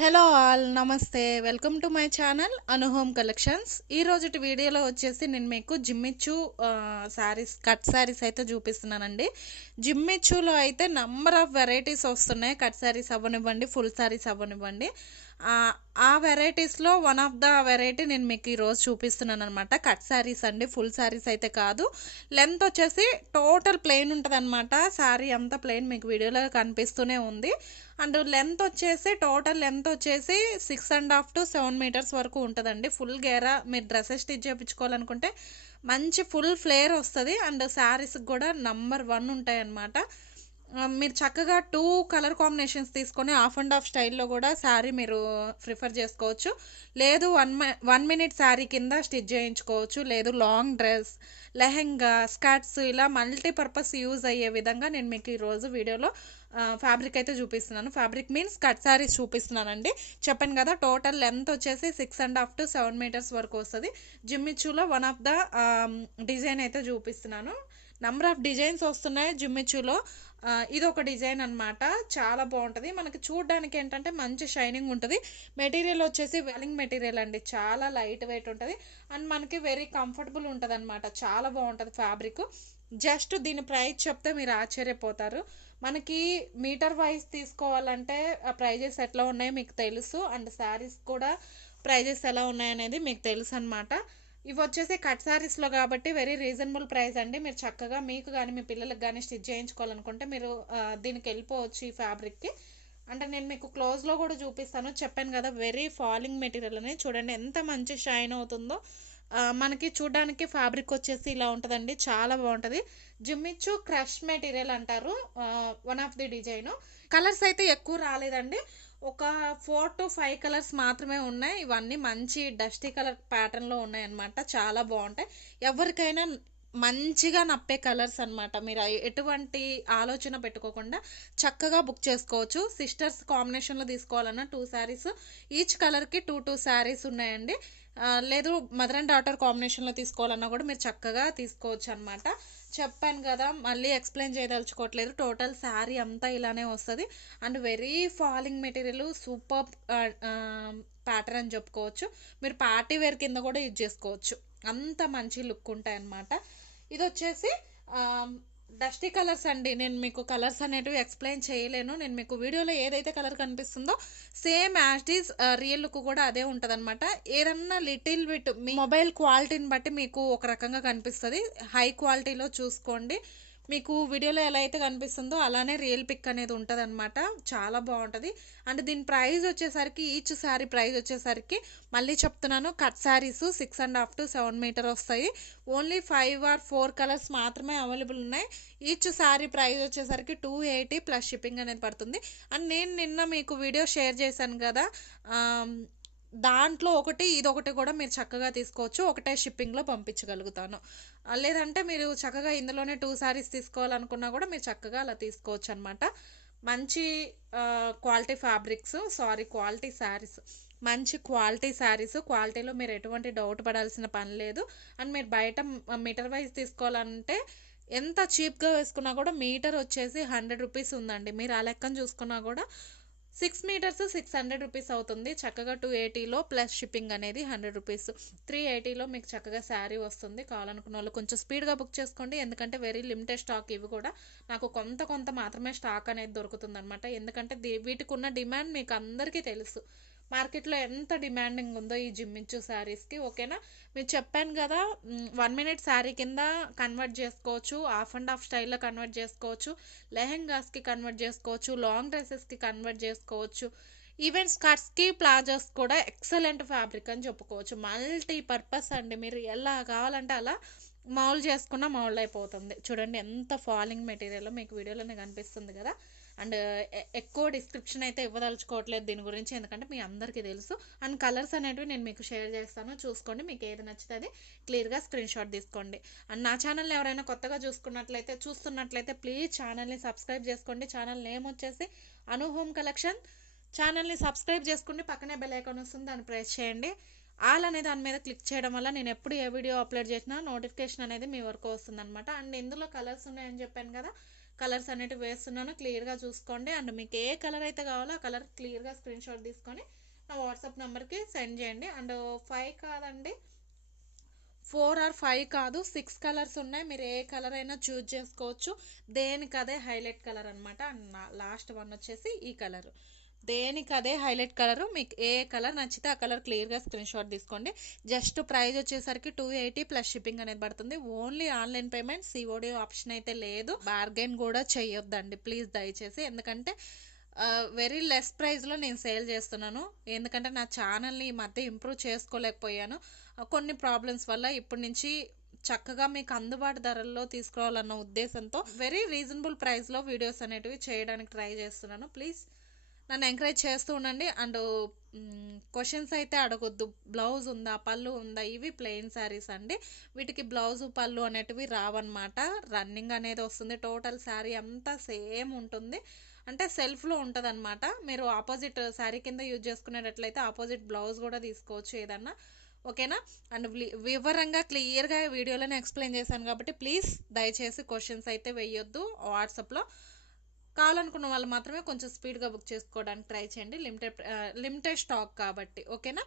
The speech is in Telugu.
హలో ఆల్ నమస్తే welcome to my channel Anu home collections. ఈ రోజుటి వీడియోలో వచ్చేసి నేను మీకు జిమ్మిచ్చు శారీస్ కట్ శారీస్ అయితే చూపిస్తున్నానండి. జిమ్మిచ్చులో అయితే నంబర్ ఆఫ్ వెరైటీస్ వస్తున్నాయి. కట్ శారీస్ అవ్వనివ్వండి, ఫుల్ శారీస్ అవ్వనివ్వండి. ఆ వెరైటీస్లో వన్ ఆఫ్ ద వెరైటీ నేను మీకు ఈరోజు చూపిస్తున్నాను అనమాట. కట్ శారీస్ అండి, ఫుల్ శారీస్ అయితే కాదు. లెంత్ వచ్చేసి టోటల్ ప్లెయిన్ ఉంటుంది అనమాట. శారీ అంతా ప్లెయిన్ మీకు వీడియోలో కనిపిస్తూనే ఉంది. అండ్ లెంత్ వచ్చేసి టోటల్ లెంత్ వచ్చేసి 6.5 to 7 మీటర్స్ వరకు ఉంటుందండి. ఫుల్ గేరా మీరు డ్రెస్సెస్ స్టిచ్ చేయించుకోవాలనుకుంటే మంచి ఫుల్ ఫ్లేర్ వస్తుంది. అండ్ శారీస్కి కూడా #1 ఉంటాయి అన్నమాట. మీరు చక్కగా 2 కలర్ కాంబినేషన్స్ తీసుకొని హాఫ్ అండ్ హాఫ్ స్టైల్లో కూడా శారీ మీరు ప్రిఫర్ చేసుకోవచ్చు. లేదు 1 minute శారీ కింద స్టిచ్ చేయించుకోవచ్చు. లేదు లాంగ్ డ్రెస్, లెహెంగా, స్కర్ట్స్ ఇలా మల్టీపర్పస్ యూజ్ అయ్యే విధంగా నేను మీకు ఈరోజు వీడియోలో ఫ్యాబ్రిక్ అయితే చూపిస్తున్నాను. ఫ్యాబ్రిక్ మీన్స్ కట్ శారీస్ చూపిస్తున్నానండి. చెప్పాను కదా టోటల్ లెంత్ వచ్చేసి 6.5 to 7 మీటర్స్ వరకు వస్తుంది. జిమ్మిచ్చులో వన్ ఆఫ్ ద డిజైన్ అయితే చూపిస్తున్నాను. నంబర్ ఆఫ్ డిజైన్స్ వస్తున్నాయి జిమ్మిచ్చులో. ఇది ఒక డిజైన్ అనమాట. చాలా బాగుంటుంది. మనకి చూడడానికి ఏంటంటే మంచి షైనింగ్ ఉంటుంది. మెటీరియల్ వచ్చేసి వెల్లింగ్ మెటీరియల్ అండి. చాలా లైట్ వెయిట్ ఉంటుంది అండ్ మనకి వెరీ కంఫర్టబుల్ ఉంటుంది అనమాట. చాలా బాగుంటుంది ఫ్యాబ్రిక్. జస్ట్ దీని ప్రైస్ చెప్తే మీరు ఆశ్చర్యపోతారు. మనకి మీటర్ వైజ్ తీసుకోవాలంటే ఆ ప్రైజెస్ ఎట్లా ఉన్నాయో మీకు తెలుసు. అండ్ శారీస్ కూడా ప్రైజెస్ ఎలా ఉన్నాయనేది మీకు తెలుసు అనమాట. ఇవి వచ్చేసి కట్ శారీస్లో కాబట్టి వెరీ రీజనబుల్ ప్రైస్ అండి. మీరు చక్కగా మీకు కానీ మీ పిల్లలకు కానీ స్టిచ్ చేయించుకోవాలనుకుంటే మీరు దీనికి వెళ్ళిపోవచ్చు ఈ ఫ్యాబ్రిక్కి. అంటే నేను మీకు క్లోజ్లో కూడా చూపిస్తాను. చెప్పాను కదా వెరీ ఫాలింగ్ మెటీరియల్ అని. చూడండి ఎంత మంచి షైన్ అవుతుందో. మనకి చూడడానికి ఫ్యాబ్రిక్ వచ్చేసి ఇలా ఉంటుందండి. చాలా బాగుంటుంది. జిమ్మిచ్చు క్రష్ మెటీరియల్ అంటారు. One of the design. Colours అయితే ఎక్కువ రాలేదండి. ఒక 4 to 5 కలర్స్ మాత్రమే ఉన్నాయి. ఇవన్నీ మంచి డస్టీ కలర్ ప్యాటర్న్లో ఉన్నాయి అన్నమాట. చాలా బాగుంటాయి. ఎవరికైనా మంచిగా నప్పే కలర్స్ అనమాట. మీరు ఎటువంటి ఆలోచన పెట్టుకోకుండా చక్కగా బుక్ చేసుకోవచ్చు. సిస్టర్స్ కాంబినేషన్లో తీసుకోవాలన్నా 2 శారీస్, ఈచ్ కలర్కి 2 శారీస్ ఉన్నాయండి. లేదు మదర్ అండ్ డాటర్ కాంబినేషన్లో తీసుకోవాలన్నా కూడా మీరు చక్కగా తీసుకోవచ్చు అనమాట. చెప్పాను కదా మళ్ళీ ఎక్స్ప్లెయిన్ చేయదలుచుకోవట్లేదు. టోటల్ శారీ అంతా ఇలానే వస్తుంది. And very falling material, super pattern అని చెప్పుకోవచ్చు. మీరు పార్టీ వేర్ కింద కూడా యూజ్ చేసుకోవచ్చు. అంత మంచి లుక్ ఉంటాయి అన్నమాట. ఇది వచ్చేసి డస్టీ కలర్స్ అండి. నేను మీకు కలర్స్ అనేటివి ఎక్స్ప్లెయిన్ చేయలేను. నేను మీకు వీడియోలో ఏదైతే కలర్ కనిపిస్తుందో same as is real look కూడా అదే ఉంటుంది అనమాట. ఏదన్నా లిటిల్ బిట్ మీ మొబైల్ క్వాలిటీని బట్టి మీకు ఒక రకంగా కనిపిస్తుంది. హై క్వాలిటీలో చూసుకోండి. మీకు వీడియోలో ఎలా అయితే కనిపిస్తుందో అలానే రియల్ పిక్ అనేది ఉంటుంది అనమాట. చాలా బాగుంటుంది. అండ్ దీని ప్రైస్ వచ్చేసరికి ఈచ్ శారీ ప్రైస్ వచ్చేసరికి మళ్ళీ చెప్తున్నాను, కట్ శారీస్ 6.5 to 7 మీటర్ వస్తాయి. ఓన్లీ 5 or 4 కలర్స్ మాత్రమే అవైలబుల్ ఉన్నాయి. ఈచ్ శారీ ప్రైస్ వచ్చేసరికి 280 ప్లస్ షిప్పింగ్ అనేది పడుతుంది. అండ్ నేను నిన్న మీకు వీడియో షేర్ చేశాను కదా, దాంట్లో ఇదొకటి కూడా మీరు చక్కగా తీసుకోవచ్చు. ఒకటే షిప్పింగ్లో పంపించగలుగుతాను. లేదంటే మీరు చక్కగా ఇందులోనే 2 శారీస్ తీసుకోవాలనుకున్నా కూడా మీరు చక్కగా అలా తీసుకోవచ్చు అనమాట. మంచి క్వాలిటీ ఫ్యాబ్రిక్స్, క్వాలిటీ శారీస్, మంచి క్వాలిటీ శారీస్. క్వాలిటీలో మీరు ఎటువంటి డౌట్ పడాల్సిన పని లేదు. అండ్ మీరు బయట మీటర్ వైజ్ తీసుకోవాలంటే ఎంత చీప్గా వేసుకున్నా కూడా మీటర్ వచ్చేసి 100 రూపీస్ ఉందండి. మీరు ఆ లెక్కను చూసుకున్నా కూడా 6 మీటర్స్ 600 రూపీస్ అవుతుంది. చక్కగా 280లో ప్లస్ షిప్పింగ్ అనేది 100 రూపీస్. 380లో మీకు చక్కగా శారీ వస్తుంది. కావాలనుకున్న వాళ్ళు కొంచెం స్పీడ్గా బుక్ చేసుకోండి. ఎందుకంటే వెరీ లిమిటెడ్ స్టాక్. ఇవి కూడా నాకు కొంత మాత్రమే స్టాక్ అనేది దొరుకుతుంది అనమాట. ఎందుకంటే వీటికి ఉన్న డిమాండ్ మీకు అందరికీ తెలుసు. మార్కెట్లో ఎంత డిమాండింగ్ ఉందో ఈ జిమ్మిచ్చు శారీస్కి. ఓకేనా. మీరు చెప్పాను కదా 1 minute శారీ కింద కన్వర్ట్ చేసుకోవచ్చు, హాఫ్ అండ్ హాఫ్ స్టైల్లో కన్వర్ట్ చేసుకోవచ్చు, లెహెంగాస్కి కన్వర్ట్ చేసుకోవచ్చు, లాంగ్ డ్రెస్సెస్కి కన్వర్ట్ చేసుకోవచ్చు, ఈవెన్ స్కర్ట్స్కి ప్లాజోస్ కూడా ఎక్సలెంట్ ఫ్యాబ్రిక్ అని చెప్పుకోవచ్చు. మల్టీపర్పస్ అండి. మీరు ఎలా కావాలంటే అలా మౌల్డ్ చేసుకున్న మౌల్డ్ అయిపోతుంది. చూడండి ఎంత ఫాలింగ్ మెటీరియల్ మీకు వీడియోలోనే కనిపిస్తుంది కదా. అండ్ ఎక్కువ డిస్క్రిప్షన్ అయితే ఇవ్వదలుచుకోవట్లేదు దీని గురించి, ఎందుకంటే మీ అందరికీ తెలుసు. అండ్ కలర్స్ అనేటివి నేను మీకు షేర్ చేస్తాను. చూసుకోండి. మీకు ఏది నచ్చితే క్లియర్గా స్క్రీన్ షాట్ తీసుకోండి. అండ్ నా ఛానల్ని ఎవరైనా కొత్తగా చూస్తున్నట్లయితే ప్లీజ్ ఛానల్ని సబ్స్క్రైబ్ చేసుకోండి. ఛానల్ నేమ్ వచ్చేసి అను హోమ్ కలెక్షన్. ఛానల్ని సబ్స్క్రైబ్ చేసుకుని పక్కనే బెల్ ఐకాన్ వస్తుంది, దాన్ని ప్రెస్ చేయండి. ఆల్ అనే దాని మీద క్లిక్ చేయడం వల్ల నేను ఎప్పుడు ఏ వీడియో అప్లోడ్ చేసినా నోటిఫికేషన్ అనేది మీ వరకు వస్తుంది అనమాట. అండ్ ఇందులో కలర్స్ ఉన్నాయని చెప్పాను కదా, కలర్స్ అనేటివి వేస్తున్నాను, క్లియర్గా చూసుకోండి. అండ్ మీకు ఏ కలర్ అయితే కావాలో ఆ కలర్ క్లియర్గా స్క్రీన్ షాట్ తీసుకొని నా వాట్సాప్ నెంబర్కి సెండ్ చేయండి. అండ్ 5 కాదండి, 4 ఆర్ 5 కాదు, 6 కలర్స్ ఉన్నాయి. మీరు ఏ కలర్ అయినా చూజ్ చేసుకోవచ్చు. దేనికి అదే హైలైట్ కలర్ అనమాట. అండ్ లాస్ట్ వన్ వచ్చేసి ఈ కలర్, దేనికి అదే హైలైట్ కలర్. మీకు ఏ కలర్ నచ్చితే ఆ కలర్ క్లియర్గా స్క్రీన్ షాట్ తీసుకోండి. జస్ట్ ప్రైస్ వచ్చేసరికి 280 ప్లస్ షిప్పింగ్ అనేది పడుతుంది. Only online payment, COD option అయితే లేదు. బార్గెన్ కూడా చేయొద్దండి ప్లీజ్ దయచేసి, ఎందుకంటే వెరీ లెస్ ప్రైస్లో నేను సేల్ చేస్తున్నాను. ఎందుకంటే నా ఛానల్ని ఈ మధ్య ఇంప్రూవ్ చేసుకోలేకపోయాను కొన్ని ప్రాబ్లమ్స్ వల్ల. ఇప్పటి నుంచి చక్కగా మీకు అందుబాటు ధరల్లో తీసుకురావాలన్న ఉద్దేశంతో వెరీ రీజనబుల్ ప్రైస్లో వీడియోస్ అనేటివి చేయడానికి ట్రై చేస్తున్నాను. ప్లీజ్ నన్ను ఎంకరేజ్ చేస్తూ ఉండండి. అండ్ క్వశ్చన్స్ అయితే అడగొద్దు. బ్లౌజ్ ఉందా, పళ్ళు ఉందా, ఇవి ప్లెయిన్ శారీస్ అండి. వీటికి బ్లౌజు పళ్ళు అనేటివి రావన్నమాట. రన్నింగ్ అనేది వస్తుంది. టోటల్ శారీ అంతా సేమ్ ఉంటుంది, అంటే సెల్ఫ్లో ఉంటుంది అనమాట. మీరు ఆపోజిట్ శారీ కింద యూజ్ చేసుకునేటట్లయితే ఆపోజిట్ బ్లౌజ్ కూడా తీసుకోవచ్చు ఏదన్నా, ఓకేనా. అండ్ వివరంగా క్లియర్గా వీడియోలోనే ఎక్స్ప్లెయిన్ చేశాను కాబట్టి ప్లీజ్ దయచేసి క్వశ్చన్స్ అయితే వేయొద్దు. వాట్సాప్లో కావాలనుకున్న వాళ్ళు మాత్రమే కొంచెం స్పీడ్గా బుక్ చేసుకోవడానికి ట్రై చేయండి. లిమిటెడ్ స్టాక్ కాబట్టి, ఓకేనా.